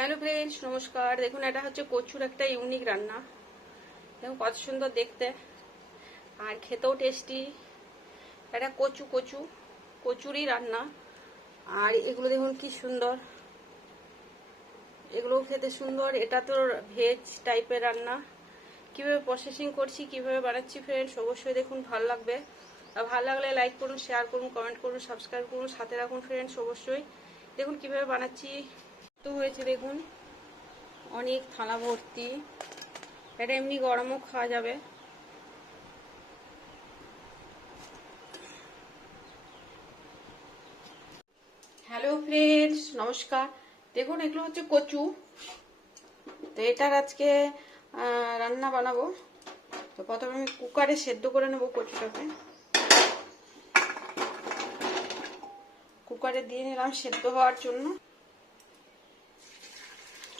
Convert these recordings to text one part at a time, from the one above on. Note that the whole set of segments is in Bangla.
হ্যালো ফ্রেন্ডস নমস্কার। দেখুন, এটা হচ্ছে কচুর একটা ইউনিক রান্না। দেখুন, কত সুন্দর দেখতে। আর খেতেও টেস্টি এটা কচু কচু। কচুরই রান্না। আর এগুলো দেখুন, কি সুন্দর। এগুলো খেতে সুন্দর। এটা তো ভেজ টাইপের রান্না। কীভাবে প্রসেসিং করছি, কীভাবে বানাচ্ছি ফ্রেন্ডস অবশ্যই দেখুন, ভালো লাগবে। আর ভালো লাগলে লাইক করুন শেয়ার করুন কমেন্ট করুন সাবস্ক্রাইব করুন, সাথে রাখুন ফ্রেন্ডস অবশ্যই। দেখুন, কীভাবে বানাচ্ছি। তো হয়েছে, দেখুন। অনেক থালা ভর্তি। এটা এমনি গরমও খাওয়া যাবে। হ্যালো ফ্রেন্ডস, নমস্কার। দেখুন, এগুলো হচ্ছে কচু। তো এটার আজকে রান্না বানাবো। তো প্রথমে আমি কুকারে সেদ্ধ করে নেব কচুটাকে। কুকারে দিয়ে নিলাম সেদ্ধ হওয়ার জন্য।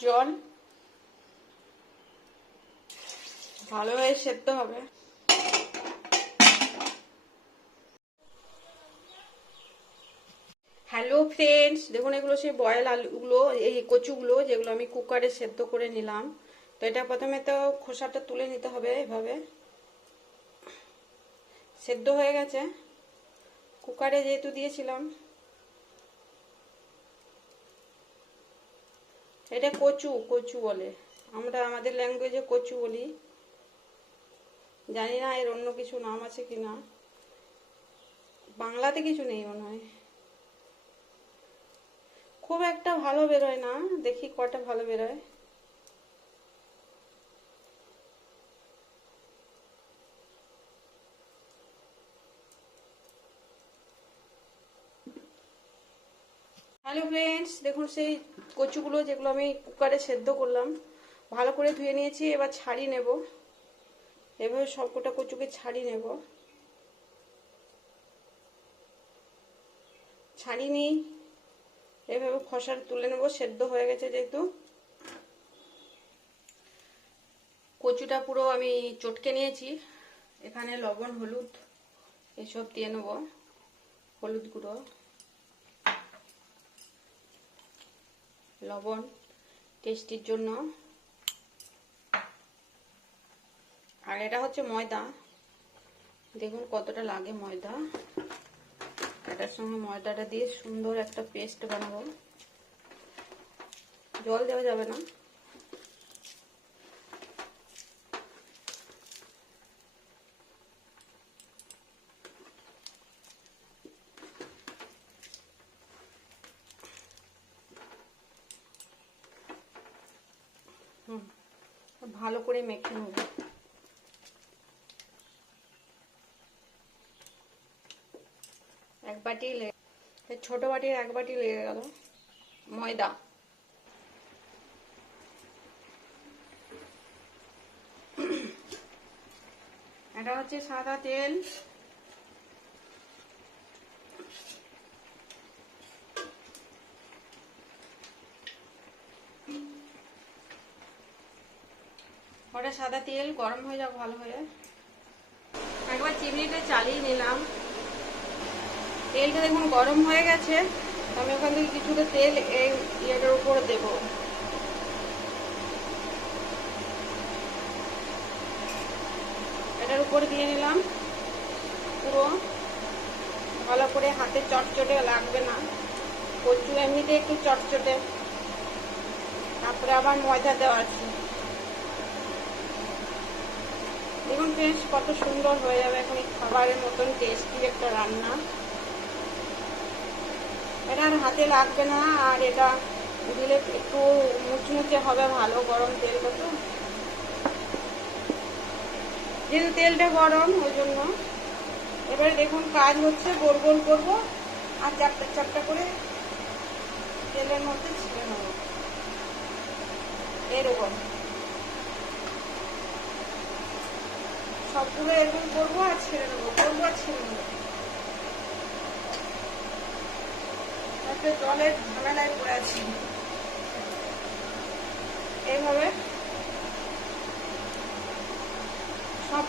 জল। ভালোভাবে সেদ্ধ হবে। হ্যালো ফ্রেন্ডস দেখুন, এগুলো সেই বয়েল আলুগুলো, এই কচুগুলো, যেগুলো আমি কুকারে সেদ্ধ করে নিলাম। তো এটা প্রথমে তো খোসাটা তুলে নিতে হবে এভাবে। সেদ্ধ হয়ে গেছে। কুকারে যেহেতু দিয়েছিলাম এটা কচু কচু বলে। আমরা আমাদের ল্যাঙ্গুয়েজে কচু বলি। জানি না এর অন্য কিছু নাম আছে কি না বাংলাতে কিছু নেই মনে হয়। খুব একটা ভালো বেরোয় না। দেখি কটা ভালো বেরোয়। হ্যালো ফ্রেন্ডস দেখুন সেই কচুগুলো যেগুলো আমি কুকারে সেদ্ধ করলাম, ভালো করে ধুয়ে নিয়েছি, এবার ছাড়িয়ে নেব। এভাবে সবকটা কচুকে ছাড়িয়ে নেব। ছাড়িয়ে নিই, এভাবে খসার তুলে নেব, সেদ্ধ হয়ে গেছে যেহেতু। কচুটা পুরো আমি চটকে নিয়েছি, এখানে লবণ, হলুদ, এসব দিয়ে নেব, হলুদ গুঁড়ো। লবণ টেস্টির জন্য। আর এটা হচ্ছে ময়দা। দেখুন কতটা লাগে ময়দা। এটার সঙ্গে ময়দাটা দিয়ে সুন্দর একটা পেস্ট বানাবো। জল দেওয়া যাবে না। ভালো করে মেখে নেব। এক বাটি ছোট বাটির এক বাটি লেগে গেল। ময়দা। এটা হচ্ছে সাদা তেল। সাদা তেল, গরম হয়ে যাক ভালো হয়ে। একবার চিমনিটা চালিয়ে নিলাম। তেলটা দেখুন গরম হয়ে গেছে। আমি ওখান থেকে কিছুটা তেল এই ইয়েটার উপর দেব। এটার উপরে দিয়ে নিলাম। পুরো ভালো করে হাতে চটচটে লাগবে না। কচু এমনিতে একটু চটচটে। তারপরে আবার ময়দা দেওয়া আছে। দেখুন বেশ কত সুন্দর হয়ে যাবে এখন খাবারের মতন টেস্টি একটা রান্না। এটা আর হাতে লাগবে না, আর এটা দিলে একটু মুচমুচে হবে ভালো গরম তেল কত। যেহেতু তেলটা গরম, ওই জন্য। এবারে দেখুন কাজ হচ্ছে, গোল গোল করব, আর চারটা চারটা করে তেলের মধ্যে ছেড়ে নেব। এরকম। সবগুলো এরকম করব আর ছেড়ে নেব করব আর ছেড়ে নেব জলের ঝামেলায় পড়ে আছি। এইভাবে সব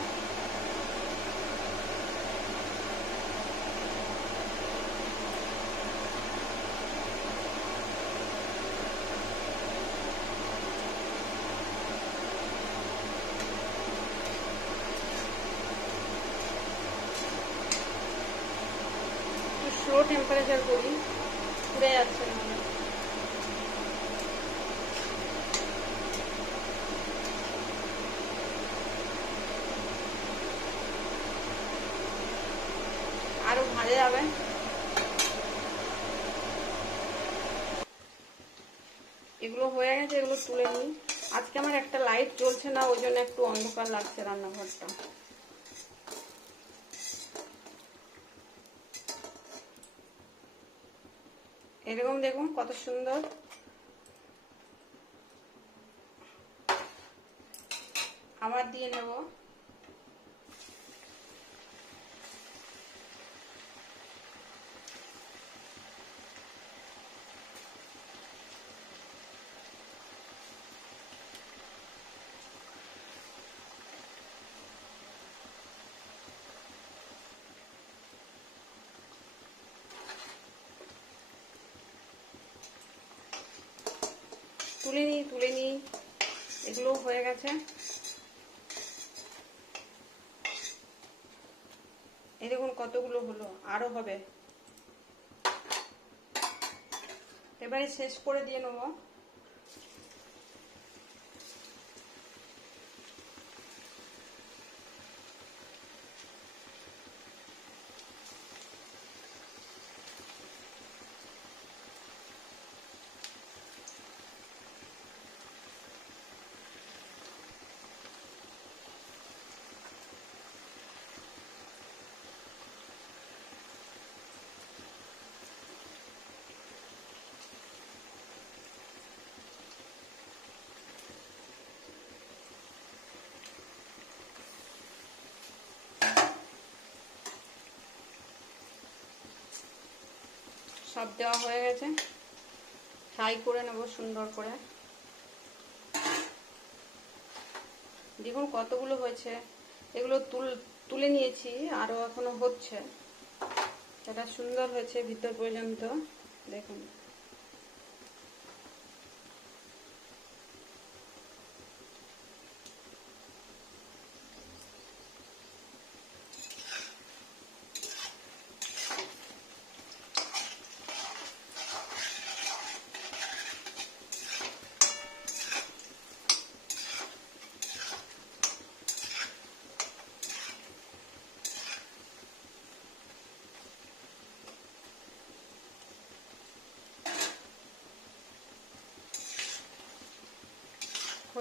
টেম্পারেচার করি, পুড়ে যাচ্ছে না আরও ভালো যাবে। এগুলো হয়ে গেছে, এগুলো তুলে নিই। আজকে আমার একটা লাইট জ্বলছে না, ওই জন্য একটু অন্ধকার লাগছে রান্নাঘরটা। এরকম দেখুন কত সুন্দর। আমার দিয়ে নেব। তুলে নিই তুলে নিই। এগুলো হয়ে গেছে। এই দেখুন কতগুলো হলো, আরও হবে। এবারে শেষ করে দিয়ে নেব। সব দেওয়া হয়ে গেছে। ফ্রাই করে নেব সুন্দর করে। দেখুন কতগুলো হয়েছে। এগুলো তুল, তুলে নিয়েছি, আরও এখনও হচ্ছে। এটা সুন্দর হয়েছে ভিতর পর্যন্ত। দেখুন।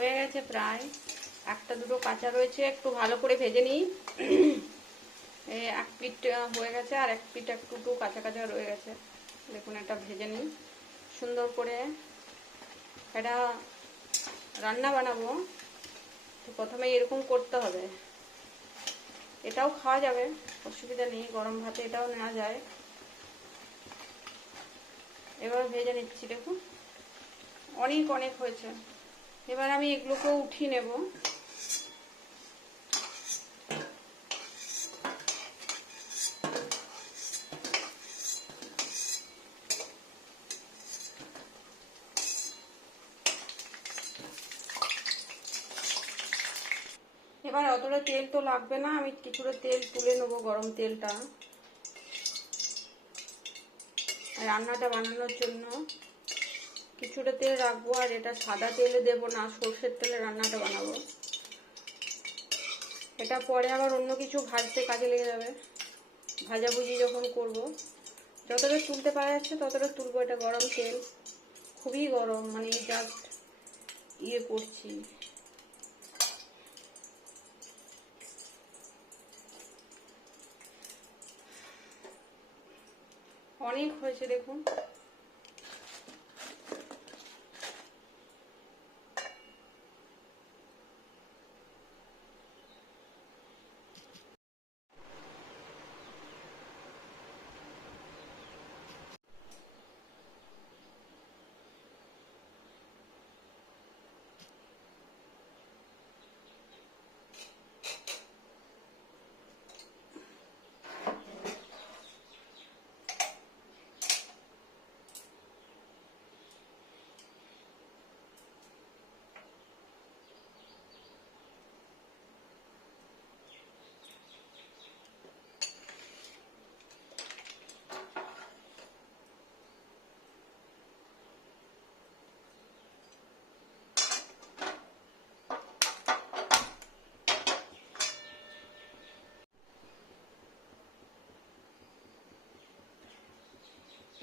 হয়ে গেছে প্রায়। একটা দুটো কাঁচা রয়েছে, একটু ভালো করে ভেজে নিই। এক পিঠ হয়ে গেছে, আর এক পিঠ একটু একটু কাঁচা কাঁচা রয়ে গেছে। দেখুন, এটা ভেজে নিই। সুন্দর করে এটা রান্না বানাবো। তো প্রথমে এরকম করতে হবে। এটাও খাওয়া যাবে, অসুবিধা নেই, গরম ভাতে এটাও নেওয়া যায়। এবার ভেজে নিচ্ছি, দেখুন। অনেক অনেক হয়েছে। এবার আমি এগুলোকেও উঠিয়ে নেব। এবার অতটা তেল তো লাগবে না, আমি কিছুটা তেল তুলে নেব গরম তেলটা। রান্নাটা বানানোর জন্য। কিছুটা তেল রাখব আর এটা সাদা তেলে দেবো না, সর্ষের তেলে রান্নাটা বানাবো। এটা পরে আবার অন্য কিছু ভাজতে কাজে লেগে যাবে। ভাজাভুজি যখন করব, যতটা তুলতে পারা যাচ্ছে ততটা তুলবো এটা গরম তেল। খুবই গরম মানে জাস্ট ইয়ে করছি। অনেক হয়েছে দেখুন।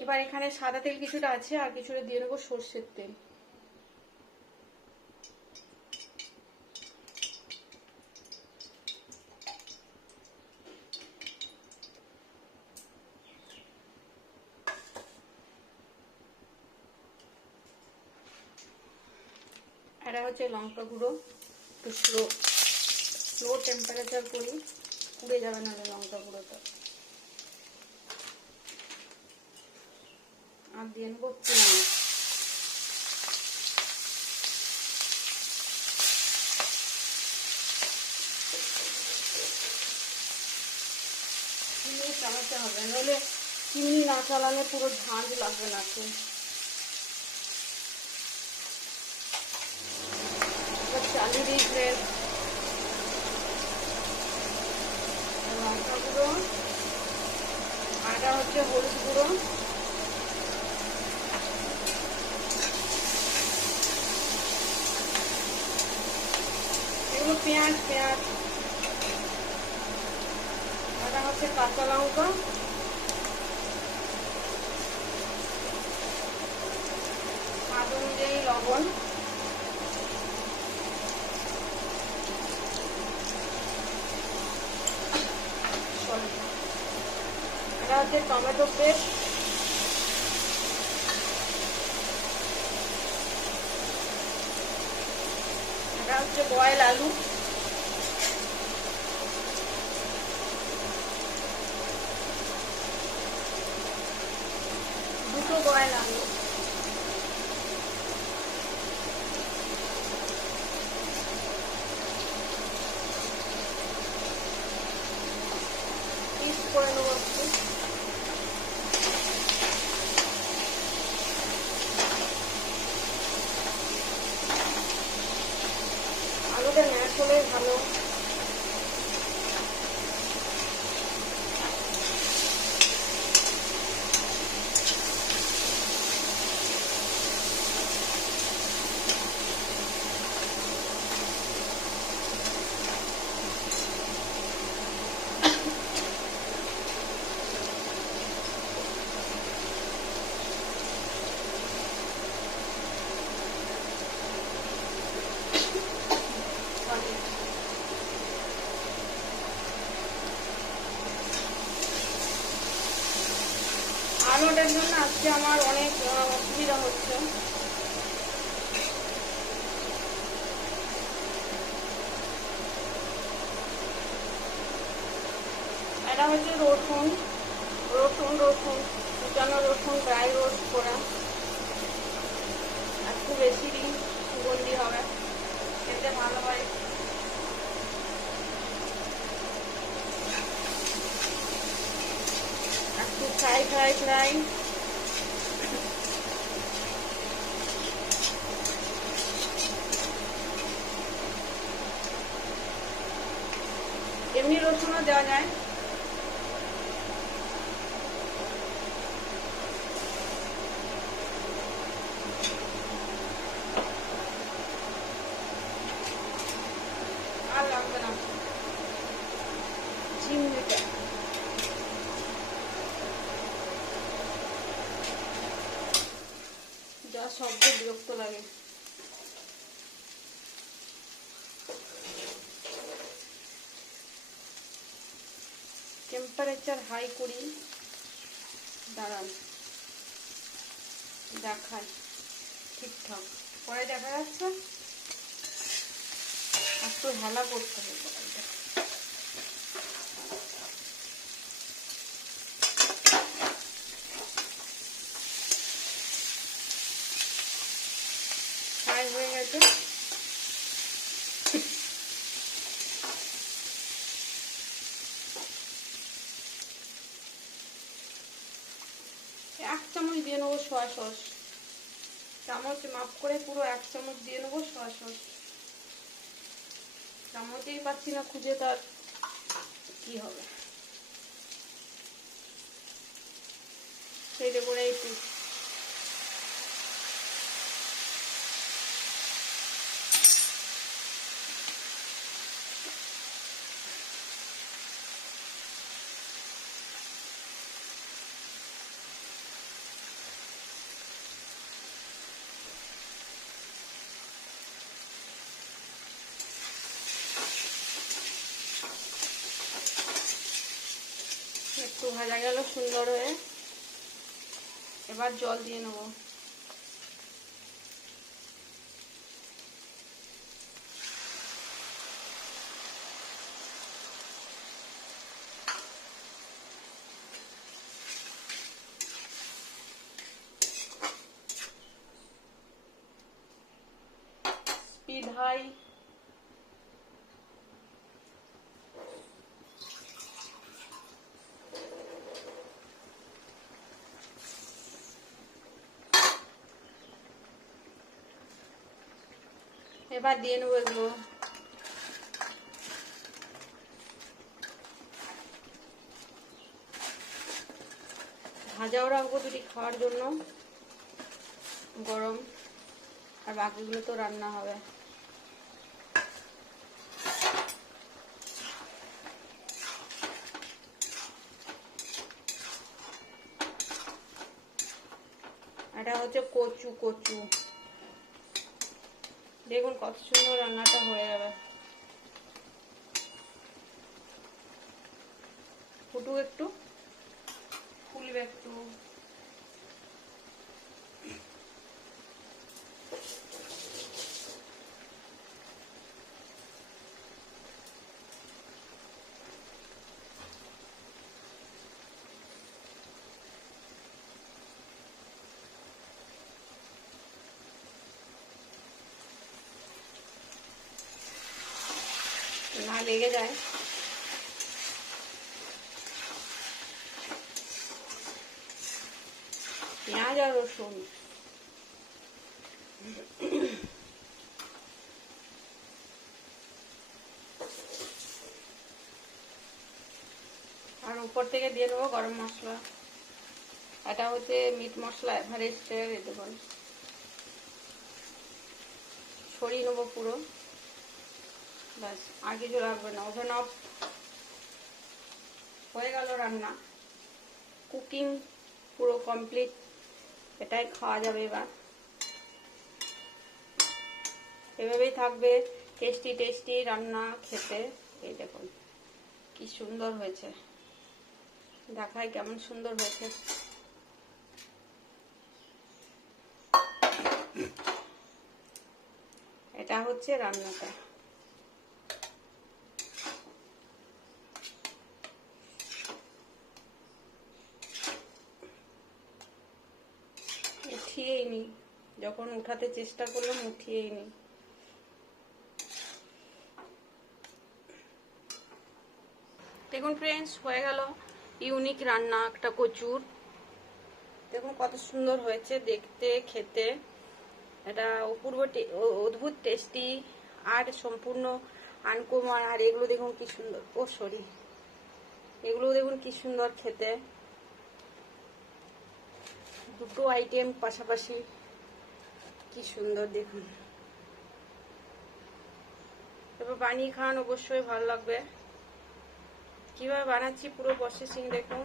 এবার এখানে সাদা তেল কিছুটা আছে, আর কিছুটা দিয়ে দেবো সর্ষের তেল। এটা হচ্ছে লঙ্কা গুঁড়ো, একটু স্লো স্লো টেম্পারেচার করি, পুড়ে যাবে না লঙ্কা গুঁড়োটা। আর দিয়ে নেব পেঁয়াজ চালাতে হবে, নইলে চিনি না চালালে পুরো ঝাঁঝ লাগবে না চালিয়ে লঙ্কা গুঁড়ো আটা হচ্ছে হলুদ গুঁড়ো। এগুলো পেঁয়াজ পেঁয়াজ। আটা হচ্ছে কাঁচা লঙ্কা। স্বাদ অনুযায়ী লবণ। এটা হচ্ছে টমেটো পেস্ট। এটা হচ্ছে বয়েল আলু। দুটো বয়েল আলু পিস করে নেব একটু আলুটা ম্যাশ হলেই ভালো আজকে আমার অনেক অসুবিধা হচ্ছে। এটা হচ্ছে রসুন রসুন রসুন কুচানো রসুন ড্রাই রোস্ট করা। একটু বেশি দিন সুগন্ধি হবে। খেতে ভালো হয়। একটু ফ্রাই ফ্রাই ফ্রাই এমনি রসুনও দেওয়া যায় আর লাগবে না চিংড়িটা যা শব্দ বিরক্ত লাগে টেম্পারেচার হাই করি দাঁড়ান। দেখাই। ঠিকঠাক। পরে দেখা যাচ্ছে। একটু হেলা করতে হবে কড়াইটা। ফ্রাই হয়ে গেছে এক চামচ দিয়ে নেব সোয়া সস। চামচ মাপ করে পুরো এক চামচ দিয়ে নেব সোয়া সস। চামচেই পাচ্ছি না খুঁজে, তার কি হবে? সেই দেবো একটু ভাজা গেল সুন্দর হয়ে। এবার জল দিয়ে নেব। হাই এবার দিয়ে নেব এগুলো। ভাজাও রাখব দুটি খাওয়ার জন্য, গরম। আর বাকিগুলো তো রান্না হবে। এটা হচ্ছে কচু কচু। দেখুন কত সুন্দর রান্নাটা হয়ে যাবে ফুটুক একটু ফুলবে একটু। লেগে যায়। পেঁয়াজ আর রসুন। আর উপর থেকে দিয়ে দেবো গরম মশলা। এটা হচ্ছে মিট মশলা, এভারেস্টের দেখুন ছড়িয়ে নেব পুরো। ব্যাস আর কিছু লাগবে না। ওভেন অফ হয়ে গেল রান্না। কুকিং পুরো কমপ্লিট। এটাই খাওয়া যাবে এবার। এভাবেই থাকবে টেস্টি টেস্টি রান্না খেতে। এই দেখুন, কি সুন্দর হয়েছে। দেখায় কেমন সুন্দর হয়েছে। এটা হচ্ছে রান্নাটা উঠিয়েই নি যখন উঠাতে চেষ্টা করলাম উঠিয়েই নি দেখুন ফ্রেন্ডস হয়ে গেল ইউনিক রান্না একটা কচুর। দেখুন কত সুন্দর হয়েছে দেখতে খেতে। এটা অপূর্ব অদ্ভুত টেস্টি আর সম্পূর্ণ আনকমন আর এগুলো দেখুন কি সুন্দর ও সরি এগুলো দেখুন কি সুন্দর খেতে। দুটো আইটেম পাশাপাশি। কি সুন্দর দেখুন। তারপর বানিয়ে খান অবশ্যই ভালো লাগবে। কীভাবে বানাচ্ছি পুরো প্রসেসিং দেখুন।